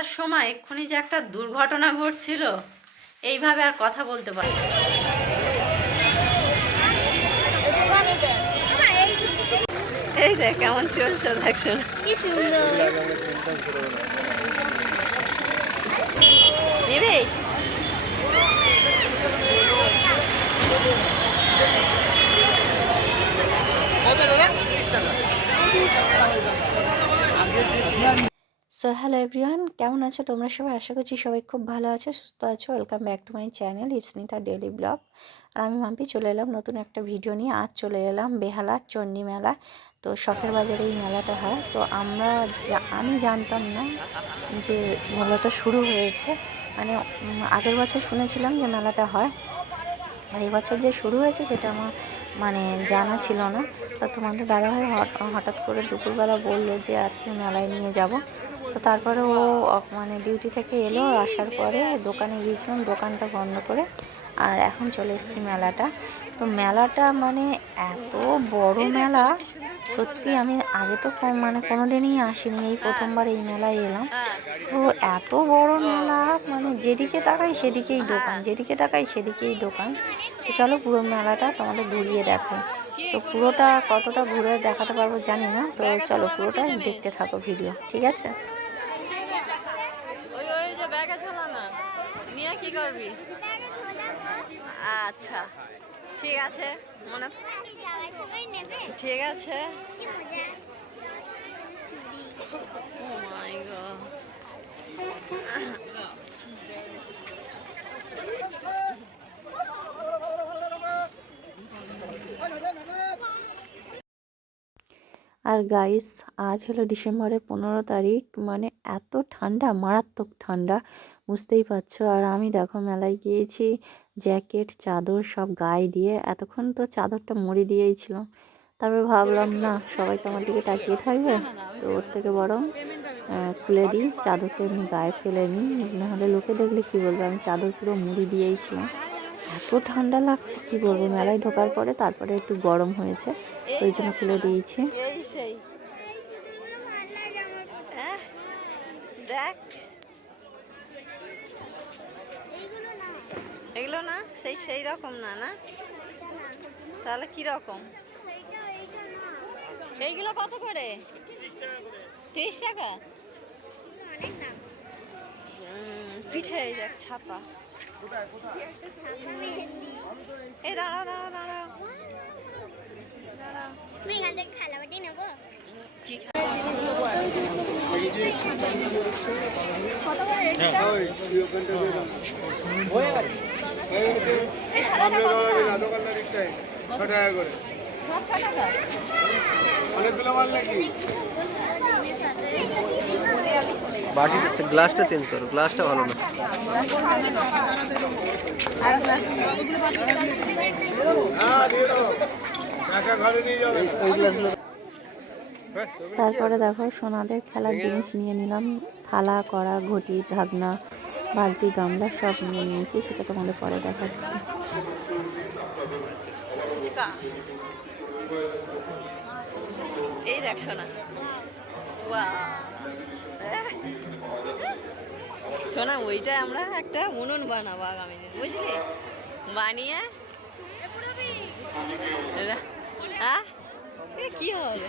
আসার সময় এক্ষুনি যে একটা দুর্ঘটনা ঘটছিল এইভাবে আর কথা বলতে পারি এই দেখ কেমন চলছে দেখছ কি সুন্দর। নেবে? সো হ্যালো এভরিওয়ান কেমন আছো? তোমরা সবাই? আশা করছি সবাই খুব ভালো আছো, সুস্থ আছো। Welcome back to my channel Ipsonita daily blog আর আমি মাম্পি চলে এলাম নতুন একটা ভিডিও নিয়ে। আজ চলে এলাম বেহালা চণ্ডী মেলা। তো শখের বাজারে এই মেলাটা হয়। তো আমরা আমি জানতাম না যে মেলাটা শুরু হয়েছে। মানে আগের বছর শুনেছিলাম যে মেলাটা হয়। আর এবছর যে শুরু হয়েছে সেটা আমার মানে জানা ছিল না। তো তোমাদের দাদাভাই হঠাৎ করে দুপুরবেলা বলল যে আজকে মেলায় নিয়ে যাব। তো তারপরে ও মানে ডিউটি থেকে এলো, আসার পরে দোকানে গিয়েছিলাম, দোকানটা বন্ধ করে। আর এখন চলে এসেছি মেলাটা। তো মেলাটা মানে এত বড় মেলা, সত্যি আমি আগে তো মানে কোনো দিনই আসিনি, এই প্রথমবার এই মেলায় এলাম। তো এত বড় মেলা মানে যেদিকে তাকাই সেদিকেই দোকান, যেদিকে তাকাই সেদিকেই দোকান। তো চলো পুরো মেলাটা তোমাদের ঘুরিয়ে দেখো। তো পুরোটা কতটা ঘুরে দেখাতে পারব জানি না, তো চলো পুরোটা দেখতে থাকো ভিডিও, ঠিক আছে ওই ওই যে ব্যাগে ঝোলা না নিয়ে কি করবি? আচ্ছা ঠিক আছে, মনে ঠিক আছে। আর গাইস আজ হলো ডিসেম্বরের পনেরো তারিখ মানে এত ঠান্ডা, মারাত্মক ঠান্ডা, বুঝতেই পারছ। আর আমি দেখো মেলায় গিয়েছি, জ্যাকেট, চাদর সব গায়ে দিয়ে, এতক্ষণ তো চাদরটা মুড়ি দিয়েই ছিলাম তারপর ভাবলাম, না সবাই তো আমার দিকে তাকিয়ে থাকবে, তো ওর থেকে বরং খুলে দিই চাদরটা এমনি গায়ে ফেলে নিই নাহলে লোকে দেখলে কী বলবে, আমি চাদর পুরো মুড়ি দিয়েই ছিলাম। এত ঠান্ডা লাগছে, কি বলব, মেলায় ঢোকার পরে তারপরে একটু গরম হয়েছে ওই জন্য খুলে দিয়েছি এই সেই হ্যাঁ দেখ। এগুলো না? সেই সেই রকম না না? তাহলে কি রকম? সেইগুলো কত করে? তিরিশ টাকা? পিঠে দেখ ছাপা। এই দাঁড়াও দাঁড়াও দাঁড়াও দাঁড়াও কি বাটিটা গ্লাসটা চেঞ্জ করো গ্লাসটা ভালো না। এই ওই গ্লাসগুলো তারপরে দেখো সোনাদের খেলার জিনিস নিয়ে নিলাম। থালা কড়া ঘটি ঢাকনা বালতি গামলা সব নিয়ে নিয়েছি সেটা তোমাদের পরে দেখাচ্ছি। এই দেখ শোনা শোনা ওইটাই আমরা একটা উনুন বানাবো আগামী দিন বুঝলি? বানিয়ে। হ্যাঁ? কি হবে?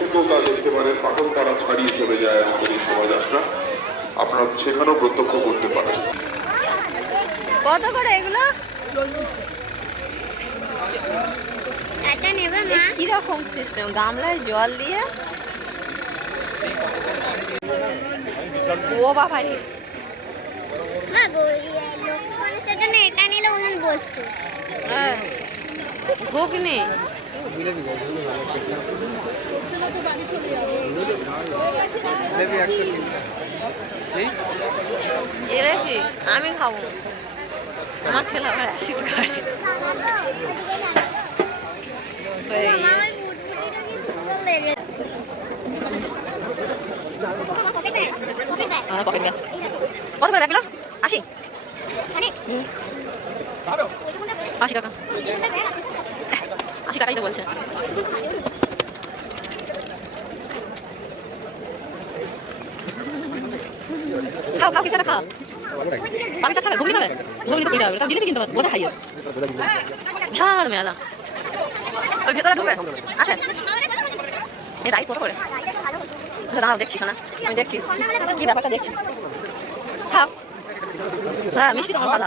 থেকেও তা দেখতে পারেন পাথর পাড়া ছাড়িয়ে চলে যায় আমাদের এই শোভাযাত্রা। আপনারা সেখানেও প্রত্যক্ষ করতে পারেন। কত করে এগুলো? কীরকম সিস্টেম গামলায় জল দিয়ে? ও লক্ষ্মী গণেশের জন্য এটা নিলে ওমন বস্তু। হ্যাঁ। ঘুগনি জিলেপি আমি খাব। আমার খেলে। আমার অ্যাসিড হয়ে। গেল কত করে ব্যাগ আশি। আশি টাকা আশি টাকাই বলছে। খাও খাও কিছু খাও। পাঁচ টাকা ঘুগনি খাবে? ঘুগনি তো তা দিলে বিশাল মেলা। ওই ভেতরে আচ্ছা এই রাইট কত করে। দেখছি না আমি দেখছি। দেখছি? খাও। হ্যাঁ মিষ্টি তোমার ভালো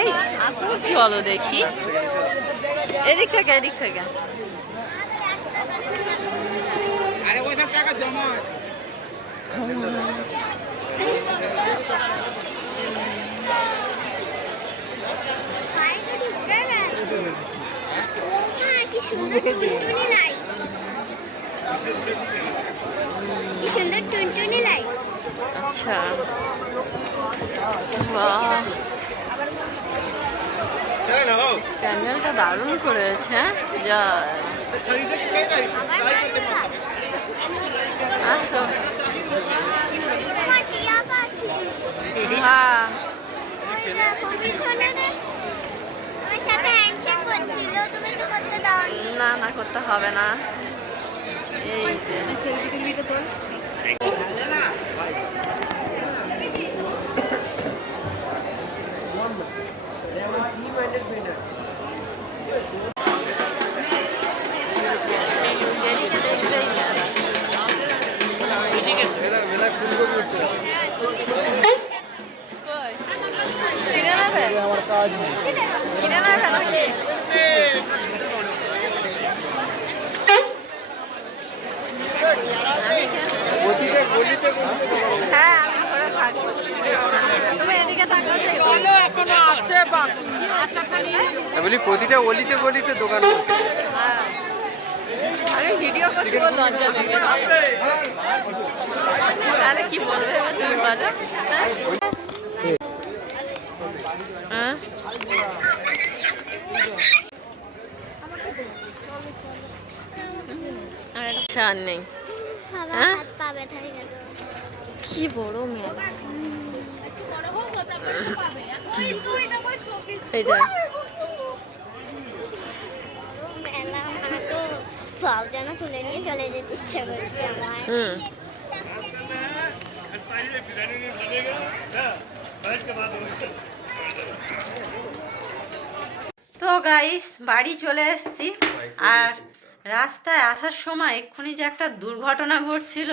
এই ঠাকুর চলো দেখি। এদিক থেকে এদিক থেকে। কি সুন্দর টুনটুনি লাইট আচ্ছা। প্যান্ডেলটা দারুণ করেছে হ্যাঁ? যা। আসো। হ্যাঁ না না, করতে হবে না। এই সেলফি তুলবি তো। তোর এদিকে দেখলেই মেলা। মেলা মেলায় ফুলকপি হচ্ছে কই? কিনে নেবে কিনে নেবে নাকি প্রতিটা গলিতে হ্যাঁ আমি ঘরে থাকব তুমি এদিকে থাকো এখনও আছে আচ্ছা খালি আমি বলি প্রতিটা অলিতে গলিতে দোকান হ্যাঁ। আমি ভিডিও করছি লজ্জা লেগে। তাহলে কি বলবে তুমি বলো হ্যাঁ? আর নেই। হ্যাঁ? কি বড় মেলা এই দেখ তো সব যেন তুলে নিয়ে চলে যেতে ইচ্ছে করছে আমার হুম। তো গাইস বাড়ি চলে এসেছি। আর রাস্তায় আসার সময় এক্ষুনি যে একটা দুর্ঘটনা ঘটছিল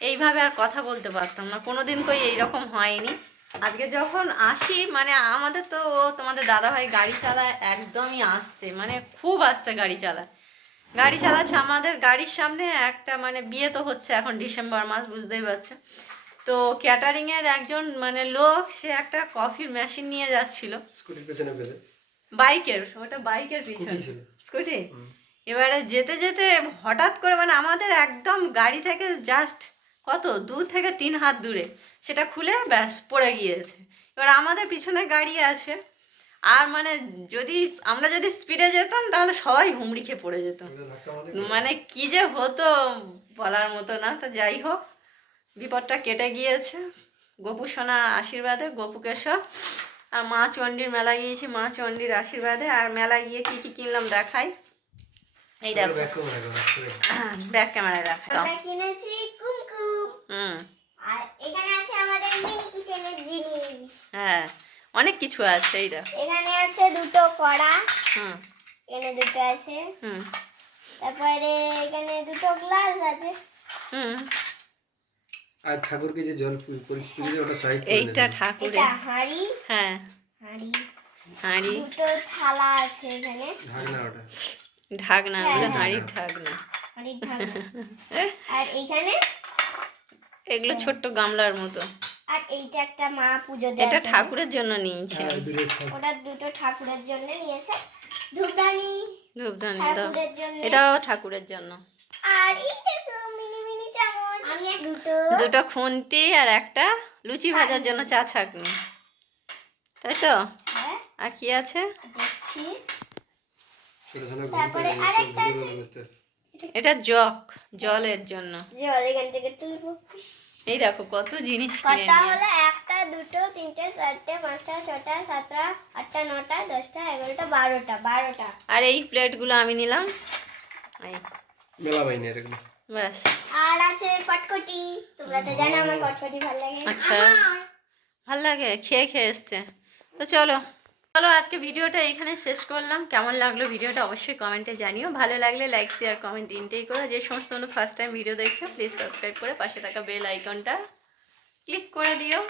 এইভাবে আর কথা বলতে পারতাম না। কোনো দিন কই এইরকম হয়নি। আজকে যখন আসি মানে আমাদের তো ও তোমাদের দাদাভাই গাড়ি চালায় একদমই আসতে মানে খুব আস্তে গাড়ি চালায়। গাড়ি চালাচ্ছে আমাদের গাড়ির সামনে একটা মানে বিয়ে তো হচ্ছে এখন ডিসেম্বর মাস বুঝতেই পারছ। তো ক্যাটারিংয়ের একজন মানে লোক সে একটা কফির মেশিন নিয়ে যাচ্ছিল। বাইকের ওটা বাইকের পিছনে। স্কুটি? এবারে যেতে যেতে হঠাৎ করে মানে আমাদের একদম গাড়ি থেকে জাস্ট কত? দু থেকে তিন হাত দূরে। সেটা খুলে ব্যাস পড়ে গিয়েছে। এবার আমাদের পিছনে গাড়ি আছে। আর মানে যদি আমরা যদি স্পিডে যেতাম তাহলে সবাই হুমড়ি খেয়ে পড়ে যেত। মানে কি? যে হতো বলার মতো না। তো যাই হোক বিপদটা কেটে গিয়েছে। গোপু সোনা আশীর্বাদে গোপুকে সব আর মা চণ্ডীর মেলা গিয়েছি। মা চণ্ডীর আশীর্বাদে। আর মেলা গিয়ে কি কি কিনলাম দেখাই। এই দেখো। ব্যাক ক্যামেরায় দেখাই। কিনেছি হুম। আর এখানে আছে আমাদের মিনি কিচেনের জিনিস। হ্যাঁ অনেক কিছু আছে এই দেখো। এখানে আছে দুটো কড়া। হুম। এখানে দুটো আছে। হুম। তারপরে এখানে দুটো গ্লাস আছে। হুম। আর ঠাকুরকে যে জল পরি- পুজো ওটা সাইড এইটা ঠাকুরের। এটা হাঁড়ি। হ্যাঁ। হাঁড়ি। হাঁড়ি। দুটো থালা আছে এখানে। ঢাকনা ওটা। ঢাকনা ওগুলো হ্যাঁ, হাঁড়ির ঢাকনা। হাঁড়ির ঢাকনা। আর এইখানে এগুলো ছোট্ট গামলার মতো। আর এইটা একটা মা পুজো দেয় এটা ঠাকুরের জন্য নিয়েছে। ওটা দুটো ঠাকুরের জন্য নিয়েছে। ধূপদানি। ধূপধানি দাও। এটাও ঠাকুরের জন্য। আর এই দেখো মিনি মিনি চামচ। আমি দুটো। দুটো খুন্তি আর একটা লুচি ভাজার জন্য চা ছাকনি। তাই তো? হ্যাঁ। আর কি আছে? দেখছি। ছোট ছোট তারপরে আরেকটা আছে। এটা জগ জলের জন্য। জল এখান থেকে তুলবো। এই দেখো কত জিনিস কিনে নিয়ে হলো? একটা দুটো তিনটে চারটে পাঁচটা ছটা সাতটা আটটা নটা দশটা এগারোটা বারোটা বারোটা। আর এই প্লেটগুলো আমি নিলাম। এই। মেলা বাইনি এরকম। ব্যাস। আর আছে কটকটি। তোমরা তো জানো আমার কটকটি ভালো লাগে। আচ্ছা। ভালো লাগে? খেয়ে খেয়ে এসছে। তো চলো। চলো আজকে ভিডিওটা এখানে শেষ করলাম। কেমন লাগল ভিডিওটা অবশ্যই কমেন্টে জানিও। ভালো লাগলে লাইক শেয়ার কমেন্ট তিনটেই করো। যে সমস্ত ফার্স্ট টাইম ভিডিও দেখছ প্লিজ সাবস্ক্রাইব করে পাশে থাকা বেল আইকনটা ক্লিক করে দিও।